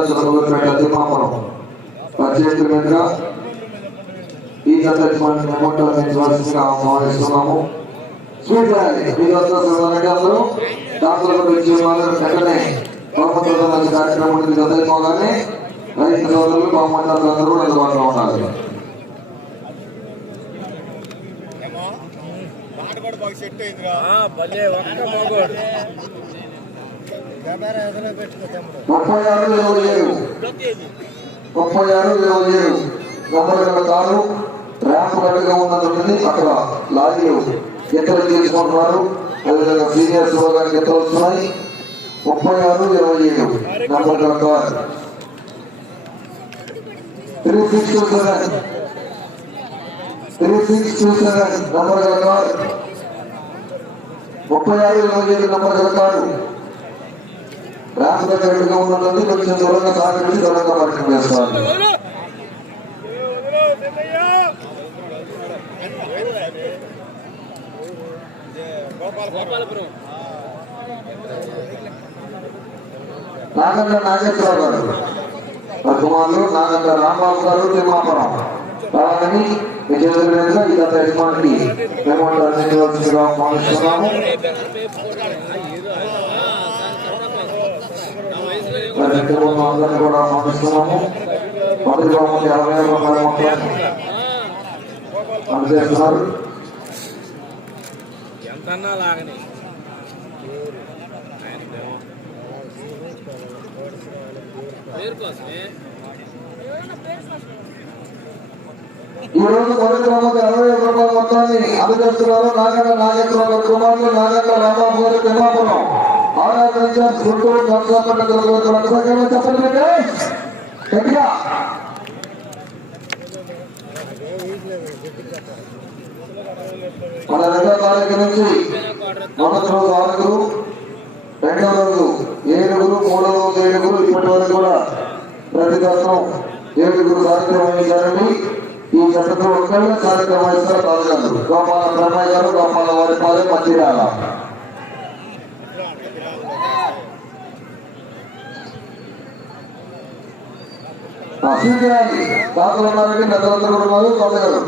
నరసరావుపేట చంద్రబాబుపేట తిరుమాపురం ఈ సందర్భాన్ని అమౌంట్ ఆహ్వానిస్తున్నాము అందరూ వాళ్ళు వెంటనే కార్యక్రమానికి జతైపోగానే రైతు సోదరులు బహుమతులు అందరూ అందుబాటులో ఉండాలి సెట్ అయిందిరా భలే ఒక్క మగోడు. ముప్పై ఆరు ఇరవై ఏడు. ముప్పై ఆరు ఇరవై ఏడు. నెంబర్ గల కారు ర్యాంప్ గట్టుగా ఉన్నటువంటి అక్కడ లారీలు ఎత్తలు తీసుకుంటున్నారు అదేవిధంగా సీనియర్స్ వర్గానికి ఎత్తలు వస్తున్నాయి. ముప్పై ఆరు ఇరవై ఏడు. నెంబర్ గల car. Three six two seven three six two seven number గల కారు. ముప్పై ఆరు ఇరవై ఏడు. నెంబర్ గల కారు. రాష్ట్ర గట్టుగా ఉన్నటువంటి కొంచెం దూరంగా సాగించి దూరంగా పరిచయం నాగేశ్వరరావు గారు. ఆ కుమారులు నాగండ్ల రాంబాబు గారు తిమ్మాపురం. రావాలని మీ ఇదంతా యజమానికి మేము అందించవలసిందిగా భావిస్తున్నాము మరి అందరినీ కూడా భావిస్తున్నాము మొదటి బహుమతి అరవై ఐదు రూపాయల మొత్తం అందజేస్తున్నారు ఈ రోజు మొదటి అరవై ఐదు రూపాయల మొత్తాన్ని అందజేస్తున్నారు నాగండ్ల నాగేశ్వరరావు కుమారులు నాగండ్ల తిమ్మాపురం ఆర్ఆర్ గుంటూరు నర్సాపేట చెప్పండి గట్టిగా. మన రెండో తారీఖు నుంచి మొదటి రోజు ఆరుగురు రెండో రోజు ఏడుగురు మూడో రోజు ఏడుగురు ఇప్పటి వరకు కూడా ప్రతి దర్శనం ఏడుగురు కార్యక్రమం ఇచ్చారని ఈ చట్టంలో ఒక్కళ్ళే కార్యక్రమం ఇస్తారు పాల్గొన్నారు గోపాల బ్రహ్మయ్య గారు గోపాల వారి పాలే మంచిర్యాల అసూయాలి తాతలు ఉన్నారండి పెద్దలందరూ ఉన్నారు తొందరగా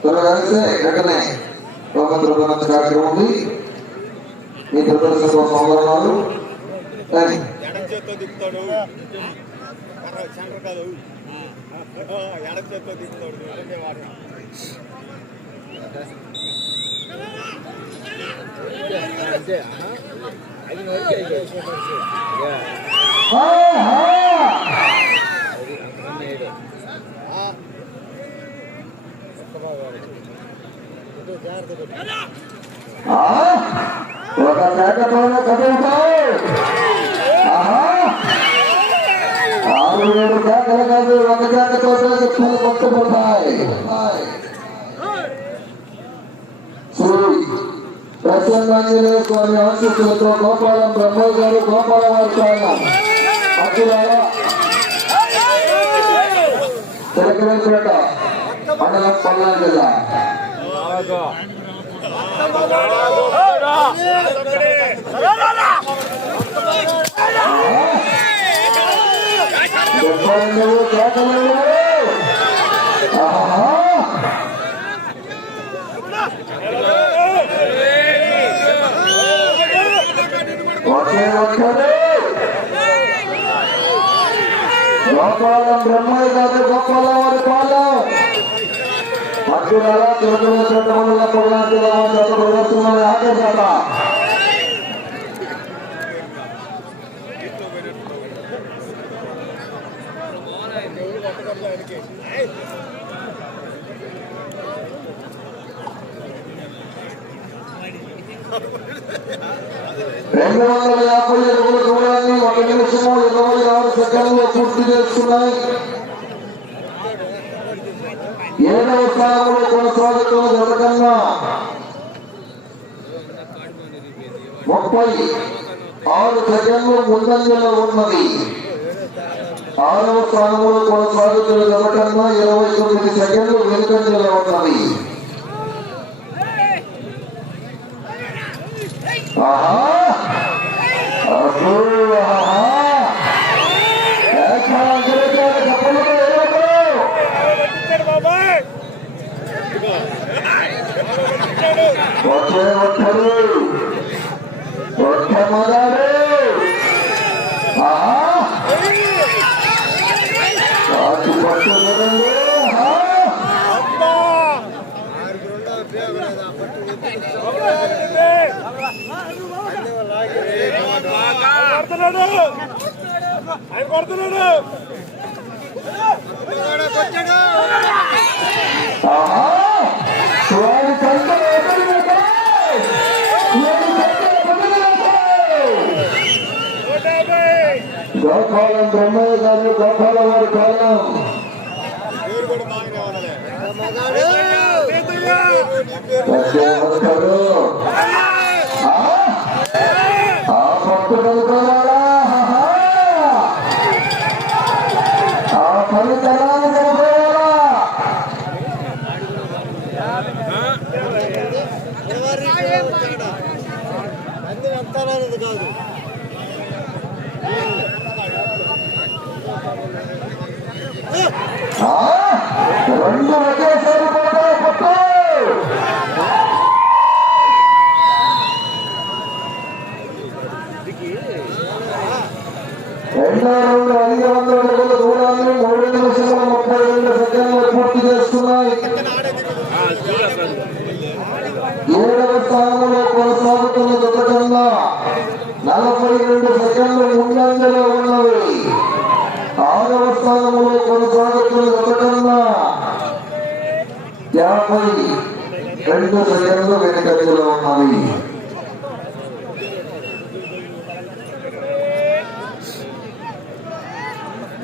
త్వరగా కలిస్తే వెంటనే గోపంతుల ప్రపంచ కార్యక్రమం ఉంది మీ ఎడం చేత్తో దిగుతాడు కర్ర సెంటర్ కాదు ఎడం చేత్తో దిగుతాడు నిజంగా వాడు. అంతే ఆహా. అది వరకే ఇది. యా, అది అంతకన్నా ఏడు. ఆ. ఒక్క బాబు వాడు. ఇటు జాగ్రత్త పెట్టు. ఒక మేకతోనే కదులుతాయి ఆహా ఆరు ఏడు కేకలు కాదు ఒక కేకతో చెప్పులు పట్టుకుంటాయి శ్రీ ప్రసన్నాంజనేయ స్వామి ఆశీస్సులతో గోపాలం బ్రహ్మయ్య గారు గోపాలం వారి ప్రాణం అఖిలారా తిరగవేసినట మండలం పల్నాడు జిల్లా బాగా. డెబ్బై రెండు కేకలు ఆహా ఒకే ఒక్కడే గోపాలం బ్రహ్మయ్య గారు గోపాలం వారి పాలెం మధ్యలో తిరుగుతున్న చట్టమండల పల్నాడు జిల్లా చేత రెండు వందల యాభై అడుగుల దూరాన్ని ఒక నిమిషము ఇరవై ఆరు సెకండ్లో పూర్తి చేస్తున్నాయి. ఏడవ స్థానంలో కొనసాగుతున్న జరగన్నా ముప్పై ఆరు సెకండ్లు ముందంజలో ఉన్నది. ఆరవ స్థానంలో కొనసాగుతున్న జరగన్నా ఇరవై తొమ్మిది సెకండ్లు వెనుకంజలో ఉన్నది. ఆహా! ఆయన కొడుతున్నాడు. ఆహా స్వామి కంటే ఎదురుగా స్వామి కంటే ఎదురుగా గోపాలం బ్రహ్మయ్య గారు గోపాల వారి కాలం పేరు కూడా బాగానే ఉన్నది ఒకే ఒక్కడు ఆ? ఆ పట్టుదల కావాలా? ఆహా. ఆ పనితనాన్ని కనుగోవాలా? అన్ని వెళ్తాననేది కాదు ఆ? రెండు ఒకేసారి పడతాయి పట్టు రెండో రౌండ్ ఐదు వందల అడుగుల దూరాన్ని మూడు నిమిషాల ముప్పై రెండు సెకండ్లు పూర్తి చేసుకున్నాయి ఏడవ స్థానంలో కొనసాగుతున్న జత కన్నా నలభై రెండు సెకండ్లు ముందంజలో ఉన్నవి ఆరవ స్థానంలో కొనసాగుతున్న జత కన్నా యాభై రెండు సెకండ్లు వెనుకంజలో ఉన్నవి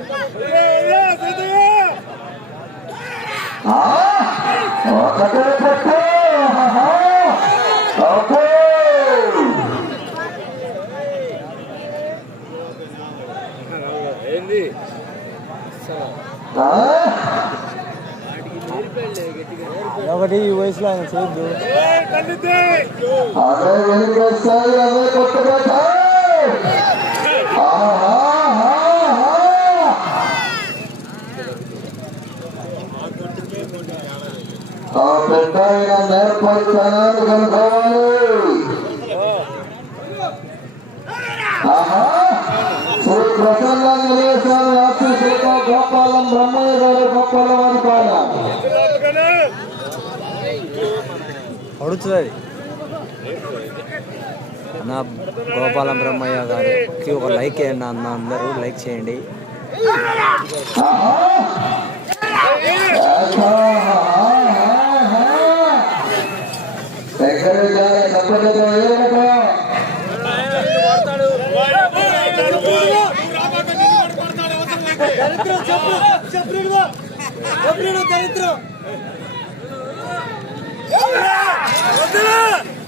ఆ? ఒకటే పట్టు ఆహా. అబ్బో. ఏంది ఒకటి ఈ వయసులో ఆయన చేయొద్దు. అదే వెనుకొస్తాయి అదే కొట్టుకోట ఆ పెద్ద ఆయన కనుకోవాలి శ్రీ ప్రసన్న గోపాలం బ్రహ్మయ్య గారు గోపాల వారి అడుగుతుంది నా గోపాలం బ్రహ్మయ్య గారికి ఒక లైక్ వేయండి అన్న అందరూ లైక్ చేయండి.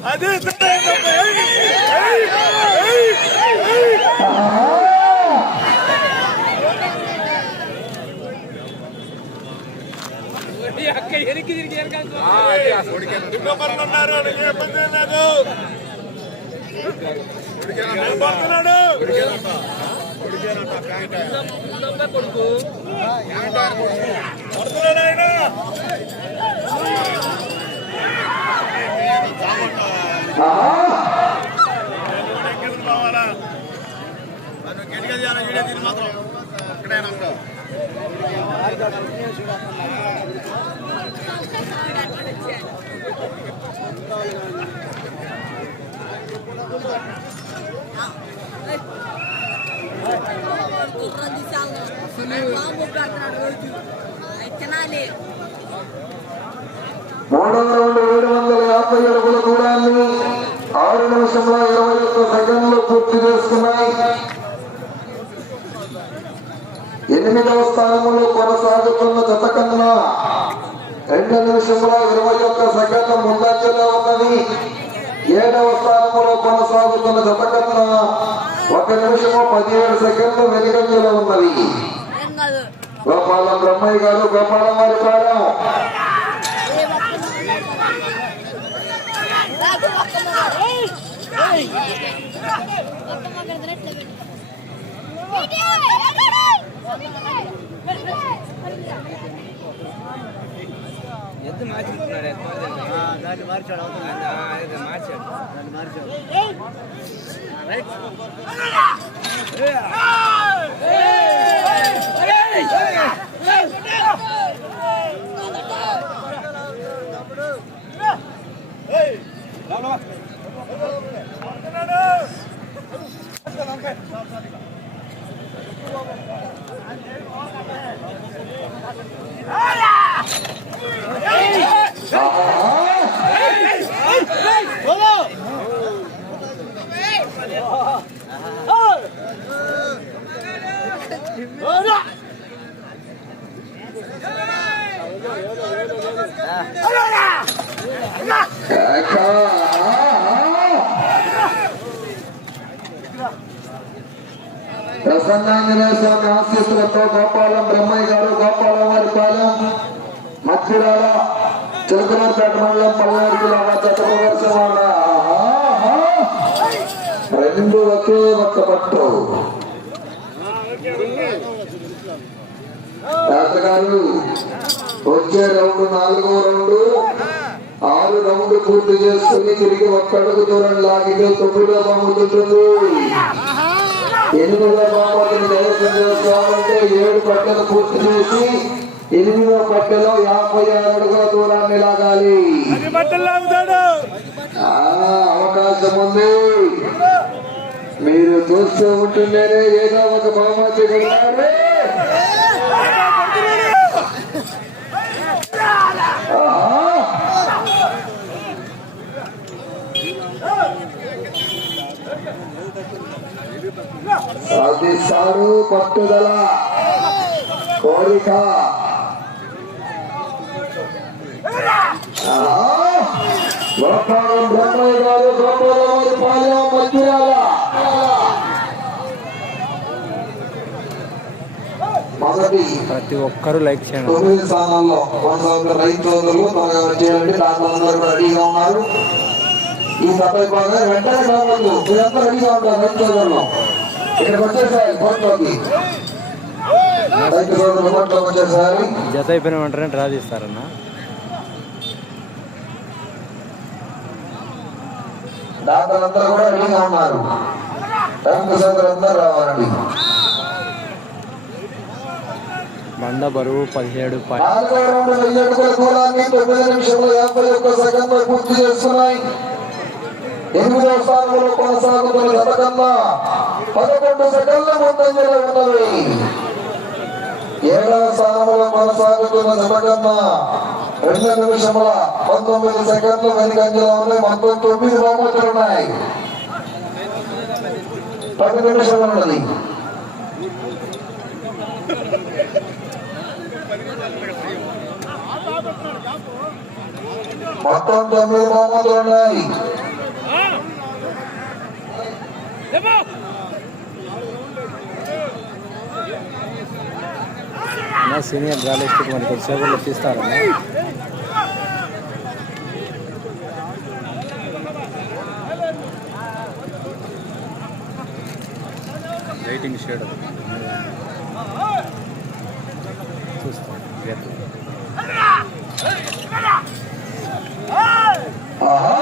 అదే అక్క ఎనికి తిరిగి ఎనకాల ఇంకొకరు ఉన్నారు వాళ్ళకి ఏ ఇబ్బంది ఏం లేదు పడుతున్నాడు కొడుకు. గట్టిగా చేయాలి వీడియో దీని మాత్రం. అక్కడే నమ్మకం తినాలి మూడో రౌండ్ ఏడు వందల యాభై అడుగుల దూరాన్ని ఆరు నిమిషంలో ఇరవై ఒక్క సెకండ్లు పూర్తి చేసుకున్నాయి ఎనిమిదవ స్థానంలో కొనసాగుతున్న జత కన్నా రెండు నిమిషంలో ఇరవై ఒక్క సెకండ్ల ముందంజలో ఉన్నది. ఏడవ స్థానంలో కొనసాగుతున్న జత కన్నా ఒక నిమిషము పదిహేడు సెకండ్లు వెనుకంజలో ఉన్నది. గోపాలం బ్రహ్మయ్య గారు గోపాలం వారి పాడం Hey ఒక్క రాజు ఒక్క మగాడు. ఏయ్! ఏయ్! ఎద్దు మార్చుకుంటున్నాడు దాన్ని మార్చాడు అవుతుంది మార్చాడు దాన్ని మార్చాడు Yeah. ప్రసన్నాంజనేయ స్వామి ఆశీస్సులతో గోపాలం బ్రహ్మయ్య గారు గోపాలం వారి పాలెం మధ్యరాల చిలకలపేట మండలం పల్నాడు జిల్లా చట్టప్రదర్శన రెండు ఒకే ఒక్క పట్టు. గారు వచ్చే రౌండ్ నాలుగో రౌండ్ ఆరు రౌండ్ పూర్తి చేసుకుని తిరిగి ఒక్కడుగు దూరం లాగితే తొమ్మిదో బాగుంటుంది ఎనిమిదో బాపతిని దర్శనం చేసుకోవాలంటే ఏడు పట్టెలు పూర్తి చేసి ఎనిమిదో పట్టెలో యాభై ఆరు అడుగుల దూరాన్ని లాగాలి. అవకాశం ఉంది. మీరు చూస్తూ ఉంటుంటేనే ఏదో ఒక బహుమతి సాధిస్తాడు పట్టుదల. కోరిక. బ్రహ్మయ్య గారు పాలెం మధ్యాల ప్రతి ఒక్కరూ లైక్ చేయండి. తొమ్మిది స్థానాల్లో రైతులు త్వరగా చేయండి దాంట్లో అందరూ కూడా రెడీగా ఉన్నారు. ఈ బాగా వెంటనే కావద్దు మీరంతా రెడీగా ఉంటారు రైతు సోదరులు. ఇక్కడికి వచ్చేసారి కోర్టులోకి రైతు సోదరులు కోర్టులోకి వచ్చేసారి జత అయిపోయిన వెంటనే డ్రా తీస్తారన్న డాక్టర్లందరూ కూడా రెడీగా ఉన్నారు. అందరూ రావాలండి బరువు పదిహేడు తొమ్మిది నిమిషంలో యాభై ఒక్క సెకండ్లో పూర్తి చేస్తున్నాయి. ఎనిమిదవ స్థానంలో కొనసాగుతున్న గత కన్నా పదకొండు సెకండ్ల ముందంజలో ఉన్నవి ఏడవ స్థానంలో కొనసాగుతున్న గత కన్నా రెండు నిమిషముల పంతొమ్మిది సెకండ్లు వెనుకంజలో ఉన్నాయి. మొత్తం తొమ్మిది బహుమతులు ఉన్నాయి. పది నిమిషాలు ఉన్నది. మొత్తం తొమ్మిది బహుమతులు ఉన్నాయి. సీనియర్ జర్నలిస్ట్ మనకి కొద్దిసేపట్లో తీస్తారన్న రైటింగ్ షేడ్ చూస్తాను రేపు ఆహా.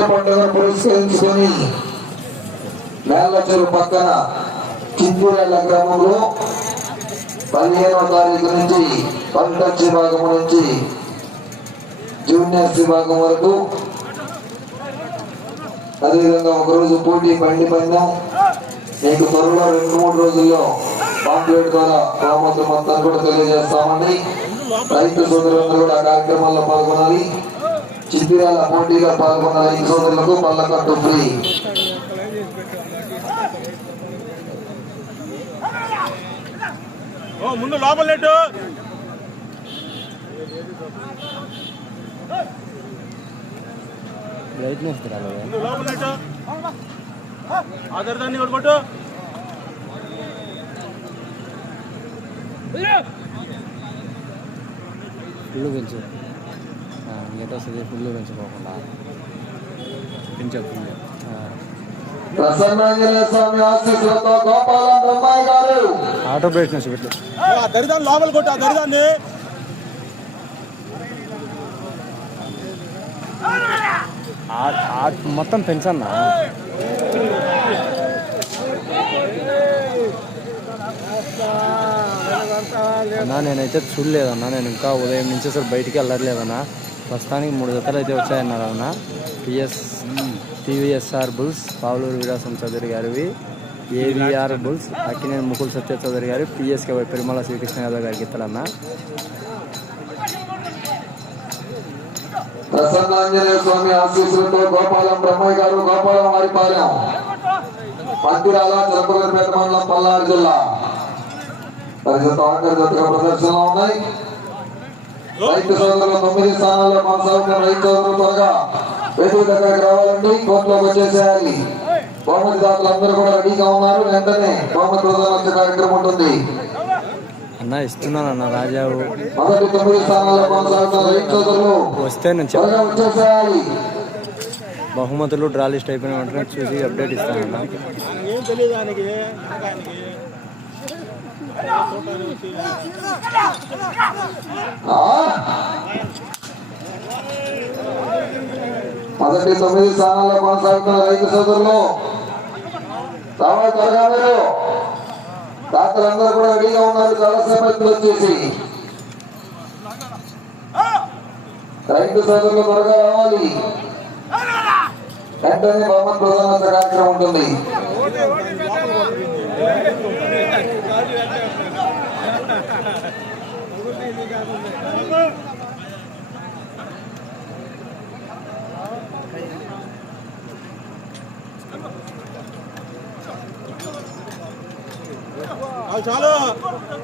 మహాశివరాత్రి పండుగ పురస్కరించుకొని మేళ్ళచెరు పక్కన కిందిరెళ్ళ గ్రామంలో పదిహేనవ తారీఖు నుంచి పంటచ్చి భాగం నుంచి జూనియర్స్ విభాగం వరకు అదేవిధంగా ఒకరోజు పోటీ బండి పందెం. మీకు త్వరలో రెండు మూడు రోజుల్లో పాంప్లెట్ ద్వారా గ్రామస్తులు అంతా కూడా తెలియజేస్తామండి. రైతు సోదరులందరూ కూడా ఆ కార్యక్రమాల్లో పాల్గొనాలి. చిత్తిరాల పోటీలో పాల్గొన్న రైతు సోదరులకు పళ్ళకట్టు ఫ్రీ. ఓ ముందు లోపల నెట్టు. బ్రైట్నెస్ రాలేదు ముందు లోపల నెట్టు. ఆధార్ దాన్ని కూడా పట్టు ఫుల్ ఇంకేటో వస్తుంది ఫుల్ పెంచుకోకుండా పెంచే ఫుల్ ఆటో బ్రైట్నెస్ పెట్టు. ఆ దరిదాన్ని లోపల కొట్టు ఆ దరిదాన్ని. ఆ- ఆ- మొత్తం పెంచన్నా అన్నా నేనైతే చూడలేదన్నా. నేను ఇంకా ఉదయం నుంచి అసలు బయటికి వెళ్ళట్లేదన్నా. ప్రస్తుతానికి మూడు జతలు అయితే వచ్చాయన్నారు అన్న. PS TVSR bulls Pavuluru Vilasam Chowdary గారివి AVR bulls Akkineni Mukul Satya Chowdary garu PSK Y Perumala Srikrishna Yadav గారికి ఇస్తాడన్న ప్రసన్నాంజనేయ స్వామి ఆశీస్సులతో గోపాలం బ్రహ్మయ్య గారు గోపాలం వారిపాలెం. పందిరాల తిరుపతిపేట మండలం పల్నాడు జిల్లా. పరిషత్ ఆఖరి ప్రదర్శనలో ఉన్నాయి. రైతు సోదరులు తొమ్మిది స్థానాల్లో కొనసాగుతున్న రైతు సోదరులు త్వరగా వేదిక దగ్గరికి రావాలండి. కోర్టులోకి వచ్చేసేయాలి. బహుమతి దాతలందరూ కూడా రెడీగా ఉన్నారు. వెంటనే బహుమతి ప్రదానం వచ్చే కార్యక్రమం ఉంటుంది. అన్న ఇస్తున్నానన్న రాజావు. మొదటి తొమ్మిది స్థానాల్లో కొనసాగుతున్న రైతు సోదరులు వస్తే నేను చెప్ త్వరగా వచ్చేసేయాలి. బహుమతులు డ్రా లిస్ట్ అయిపోయిన వెంటనే చూసి అప్డేట్ ఇస్తానన్న. ఏం మొదటి తొమ్మిది స్థానాల్లో కొనసాగుతున్న రైతు సోదరులు రావాలి త్వరగా మీరు డాక్టర్లందరూ కూడా రెడీగా ఉన్నారు. చాలాసేపు వచ్చేసి. రైతు సోదరులు త్వరగా రావాలి. వెంటనే బహుమతి ప్రధాన కార్యక్రమం ఉంటుంది.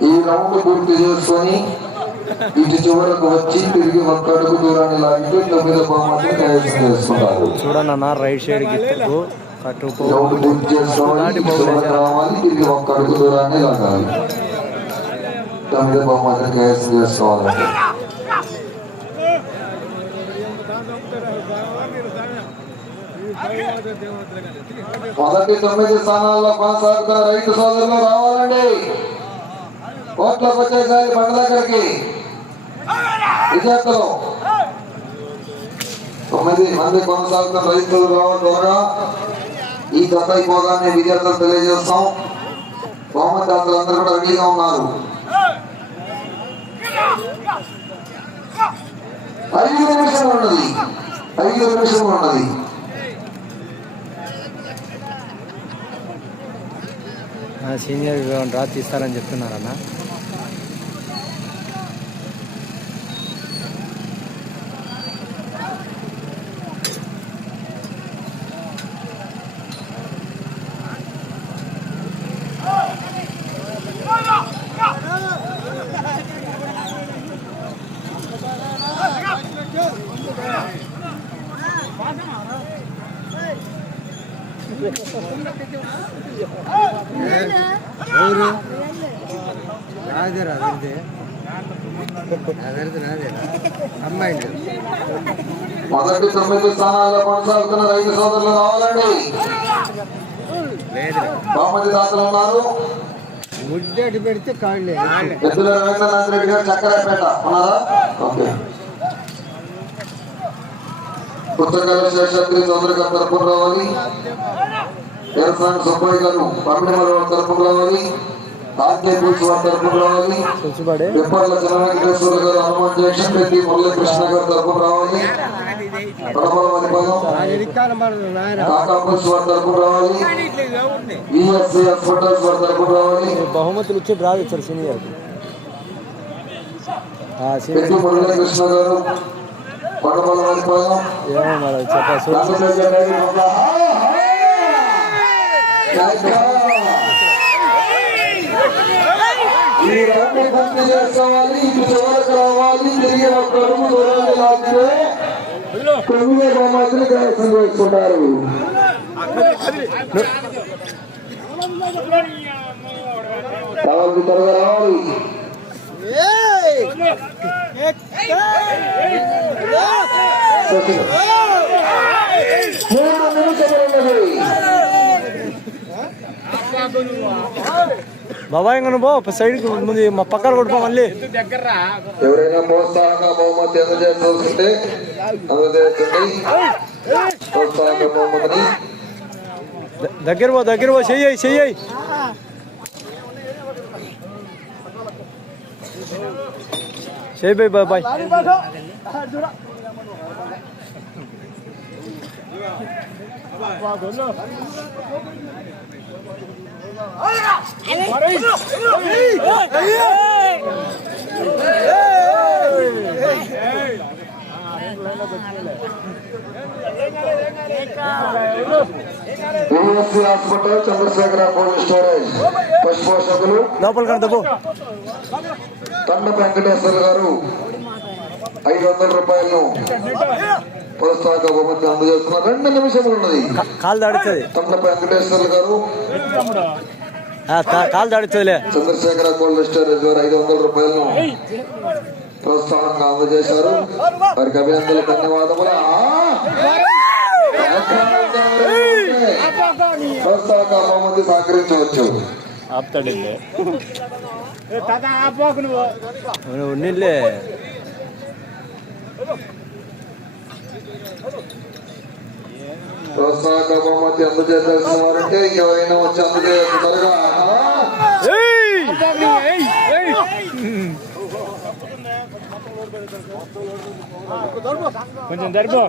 ఈ రౌండ్ పూర్తి చేసుకొని ఇటు చివరకు వచ్చి తిరిగి ఒక్క అడుగు దూరాన్ని లాగితే తొమ్మిది బహుమతిని కైవసం చేసుకుంటారు. చూడండి అన్న రైట్ సైడ్ గిత్తకు కట్టుకో. రౌండ్ పూర్తి చేసుకోవాలి రావాలి తిరిగి ఒక్క అడుగు దూరాన్ని లాగాలి. తొమ్మిది బహుమతిని కేసు చేసుకోవాలంటే మొదటి తొమ్మిది స్థానాల్లో కొనసాగుతున్న రైతు సోదరులు రావాలండి. కోట్లకు వచ్చేసారి బండ దగ్గరికి. విజేతలు. తొమ్మిది మంది కొనసాగుతున్న రైతులు రావాలి త్వరగా ఈ గత అయిపోగానే విజేతలు తెలియజేస్తాం. బహుమతి దాతలందరూ కూడా రెడీగా ఉన్నారు. ఐదు నిమిషం ఉన్నది. ఐదు నిమిషం ఉన్నది. Senior draw తీస్తారని చెప్తున్నారన్నా. నాదేరా అదే అదే అమ్మాయి మొదటి తొమ్మిది స్థానాల్లో కొనసాగుతున్న రైతు సోదరులు రావాలండి బహుమతి దాతలు ఉన్నారు. ముద్దటి పెడితే కాళ్ళే. ఎద్దుల రవీంద్రనాథ్ రెడ్డి గారు చక్కరాపేట ఉన్నారా? ఓకే. పుస్తకాల శేషాద్రి రావాలి ఎర్సాంగ్ సుబ్బయ్య గారు పమిడిమల వారి తరపున రావాలి. తరపున రావాలి. గారు హనుమాన్ జంక్షన్ పెద్ది మురళీకృష్ణ గారు తరపున రావాలి. బహుమతులు ఇచ్చి డ్రా ఇచ్చారు సీనియర్. మురళీకృష్ణ గారు ఏమో మరి చెప్పాలి ఈ రౌండ్ పూర్తి చేసుకోవాలి ఇటు రావాలి తిరిగి లాగితే చేసుకుంటారు రావాలి నిమిషములు ఉన్నది బాబాయ్ ఇంకా నువ్వు పో సైడ్కి ముందు మా పక్కన కొట్టుకో మళ్ళీ. దగ్గర ఎవరైనా ప్రోత్సాహంగా బహుమతి అందజేస్తుంటే అందజేస్తుంది. బహుమతిని. ద- దగ్గర పో దగ్గర పో చెయ్యి చెయ్యి చెయ్యి. Bye bye. USC hospital Chandrasekhara cold storage. పశుపోషకులు. లోపల కంట పో తండ వెంకటేశ్వర గారు ఐదు వందల రూపాయలను ప్రోత్సాహక బహుమతి అందజేస్తున్నారు రెండు నిమిషములు ఉన్నది కాలు దాడుతుంది. తండ వెంకటేశ్వర గారు. కాలు దాడుతుందిలే. చంద్రశేఖర కోల్డ్ స్టోరేజ్ గారు ఐదు వందల రూపాయలను ప్రోత్సాహంగా అందజేశారు. వారికి అభినందనలు ధన్యవాదములు. సహకరించవచ్చు. ఆపోకు నువ్వు ఉన్నిలే ప్రోత్సాహక బహుమతి అందజేయాల్సిన వారంటే ఎవరైనా వచ్చి అందజేయచ్చు త్వరగా కొంచెం జరిపో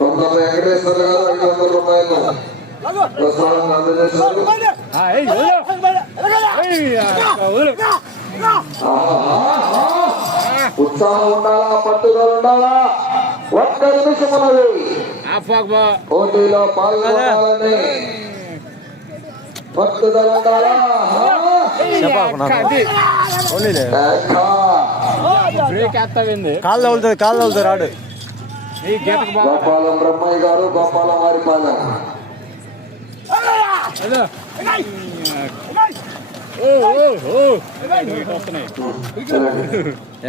కొంత వెంకటేశ్వర గారు ఐదు వందల రూపాయలు ప్రోత్సాహంగా అందజేశారు ఉత్సాహం ఉండాలా? పట్టుదల ఉండాలా? ఒక్క నిమిషం ఉన్నది. ఆపోకు పోటీలో పాల్గొనాలని పట్టుదల ఉండాలా. బ్రేక్ వేస్తావింది తగులుతుంది తగులుతుంది రాడు. గోపాలం బ్రహ్మయ్య గారు గోపాలం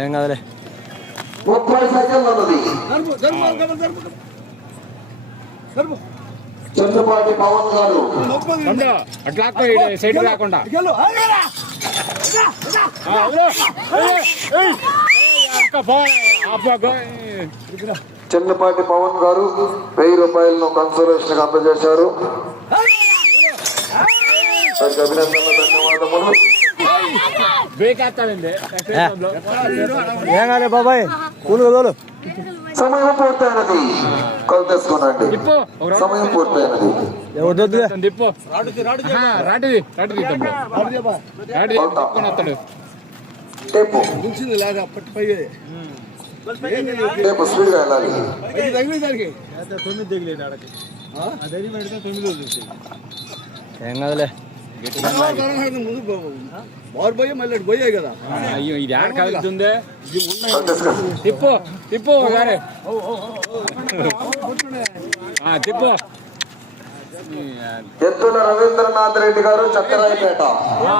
ఏం కాదులే. ముప్పై సెకండ్లు ఉన్నది. చంద్రపాటి పవన్ గారు. అట్లా సైడ్ రాకుండా. చంద్రపాటి పవన్ గారు వెయ్యి రూపాయలను కన్సర్వేషన్ అందజేశారు. వారికి అభినందనలు ధన్యవాదములు ఏం బాబాయ్. కూలు తోలు. సమయం పూర్తయినది. కొలు తెచ్చుకోనండి. సమయం పూర్తయినది. ఎవరు వద్దులే తిప్పు ఆహా, రాటిది రాటిది తమ్ముడు రాటిది తిప్పుకొని వస్తాడు టేపు టేపు అయ్యో ఇది ఆడ కలుగుతుంది తిప్పు తిప్పు ఆ, తిప్పు ఎత్తుల రవీంద్రనాథ్ రెడ్డి గారు చక్కరాయపేట ఆ,